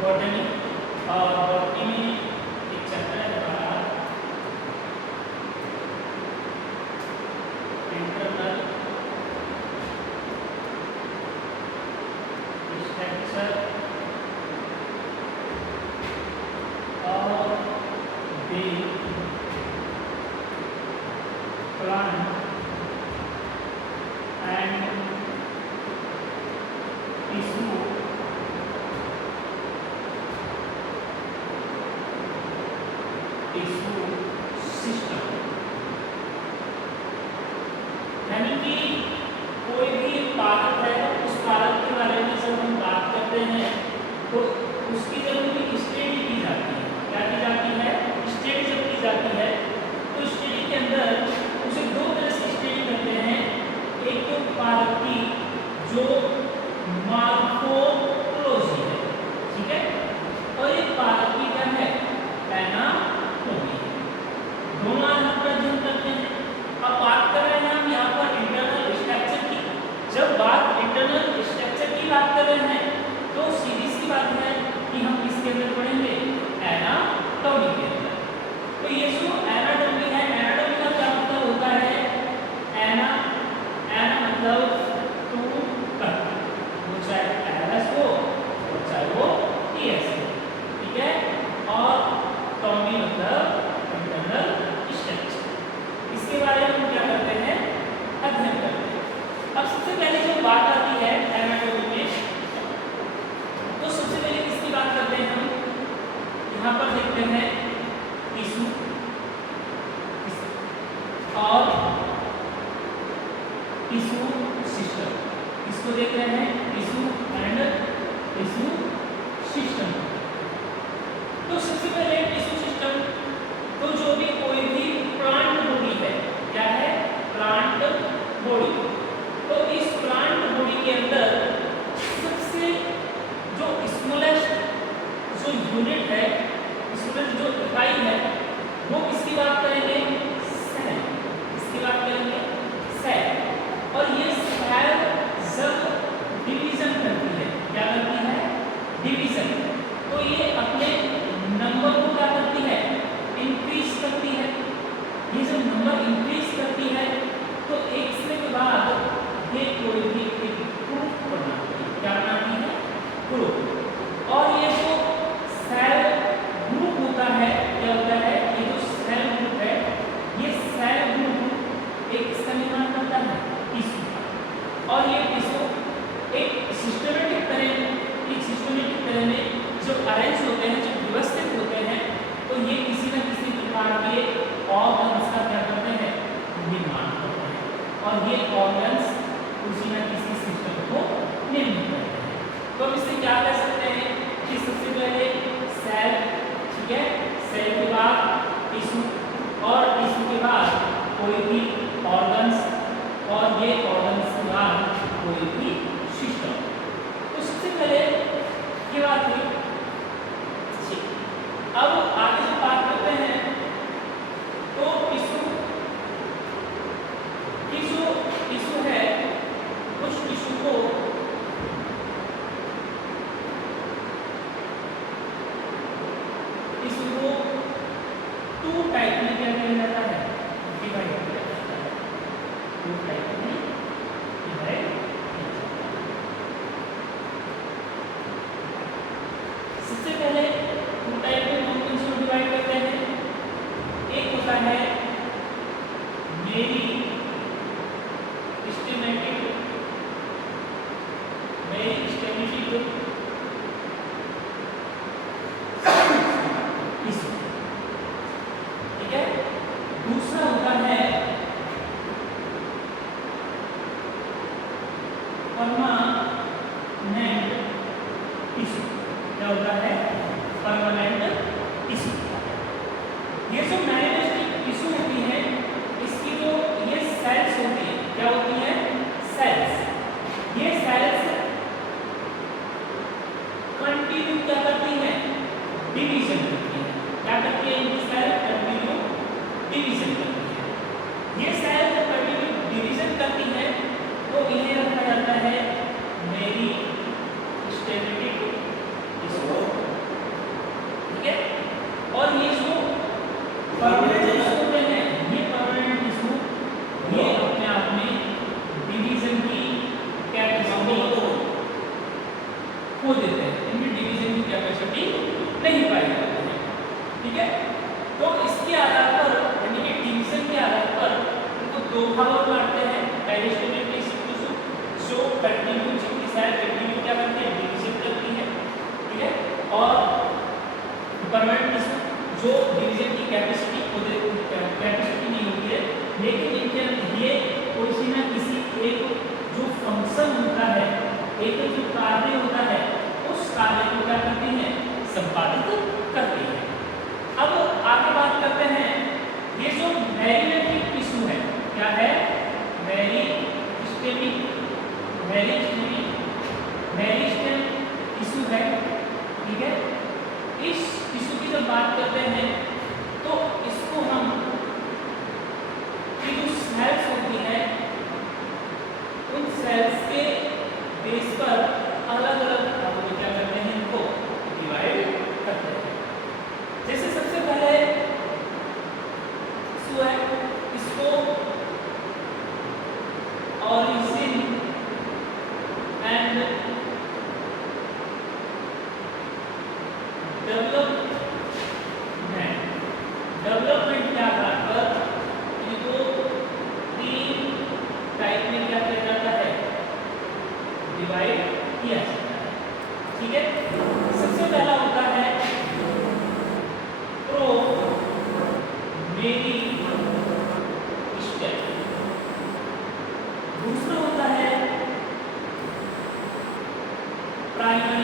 Botany और botany में एक चैप्टर है हमारा इंटरनल स्ट्रक्चर और the plant and tissue system, यानी कि कोई भी पादप है उस पादप के बारे में जब हम बात करते हैं तो उसकी जब उनकी स्टडी की जाती है, क्या की जाती है, स्टडी जब की जाती है तो स्टडी के अंदर उसे दो तरह से स्टडी करते हैं। एक तो पादप की जो मॉर्फोलॉजी है, ठीक है, और एक पादप की क्या है, एनाटॉमी। दोनों आधार पर अध्ययन करते हैं। अब बात कर रहे हैं हम यहाँ पर इंटरनल स्ट्रक्चर की। जब बात इंटरनल स्ट्रक्चर की बात कर रहे हैं तो सीधी सी बात है कि हम किसके अंदर पढ़ेंगे, एनाटॉमी के अंदर। तो ये जो एनाटॉमी है, एनाटॉमी का क्या मतलब होता है, एना मतलब टू कट, वो चाहे एलएस हो और चाहे वो टीएस हो, ठीक है, और टॉमी मतलब इंटरनल स्ट्रक्चर। इसके बारे में हम क्या करते हैं, अध्ययन करते हैं। अब सबसे पहले जो बात आती है एनाटॉमी में, तो सबसे पहले किसकी बात करते हैं हम, यहाँ पर देखते हैं टिश्यू और टिश्यू सिस्टम। इसको देख रहे हैं टिश्यू एंड टिश्यू सिस्टम। तो सबसे पहले टिश्यू सिस्टम, तो जो भी कोई भी प्लांट बॉडी है, क्या है, प्लांट बॉडी, तो इस प्लांट बॉडी के अंदर सबसे जो स्मॉलेस्ट जो यूनिट है, स्मॉलेस्ट जो इकाई है, वो किसकी बात करेंगे, सेल। इसकी बात करेंगे सेल। और ये सेल जब डिवीजन करती है, क्या करती है, डिवीजन, तो ये अपने नंबर को क्या करती है, इंक्रीज करती है। ये जब नंबर इंक्रीज करती है तो एक समय के बाद ये कोई भी एक ग्रुप बनाती है, क्या बनाती है, ग्रुप। और ये जो सेल ग्रुप होता है, क्या होता है, ये जो सेल ग्रुप है, ये सेल ग्रुप एक इसका निर्माण करता है, टिश्यू। और ये टिश्यू एक सिस्टमेटिक तरह में जो अरेंज होते हैं, जो व्यवस्थित होते हैं, तो ये किसी न किसी प्रकार के ऑर्गन्स का क्या करते हैं, निर्माण करते हैं। और ये ऑर्गन्स किसी न किसी सिस्टम को निर्मित करते हैं। तो हम इससे क्या कह सकते हैं कि सबसे पहले सेल, ठीक है, सेल के बाद टिश्यू और टिश्यू के बाद कोई भी ऑर्गन्स और ये ऑर्गन्स के बाद कोई भी सिस्टम। तो सबसे पहले ये बात हुई। अब आगे जो बात करते हैं तो टिश्यू है, कुछ टिश्यू को टू टाइप में क्या किया जाता है, डिवाइड किया जाता है, टू टाइप में डिवाइड किया जाता है। सबसे पहले टू टाइप में कौन से डिवाइड करते हैं, एक होता है मेरी स्टेमेटिक टिश्यू, ठीक है। दूसरा होता है परमानेंट टिश्यू। क्या होता है, परमानेंट टिश्यू। ये जो मैग्नेटिक टिश्यू होती है, इसकी जो ये सेल्स होती है, क्या होती है, सेल्स। ये सेल्स कंटिन्यू क्या करती है, डिवीजन करती है। क्या करती है, इनकी सेल कंटिन्यू डिवीजन करती है। ये सेल जब कंटिन्यू डिवीजन करती है तो इन्हें रखा जाता है मेरी मेरिस्टेमिक मेरिस्टेमिक मेरिस्टेम टिश्यू है, ठीक है। इस टिश्यू की जब बात करते हैं तो इसको हम की जो सेल्स होती है उन सेल्स के बेस पर अलग अलग भागों में क्या करते हैं, इनको डिवाइड करते हैं। जैसे सबसे पहले टिश्यू है, इसको ऑरिजिन एंड डेवलपमेंट के आधार पर इनको 3 टाइप में क्या किया जाता है, डिवाइड किया जाता है, ठीक है। सबसे पहला होता है प्रो मेरी स्टेम, दूसरा होता है प्राइमरी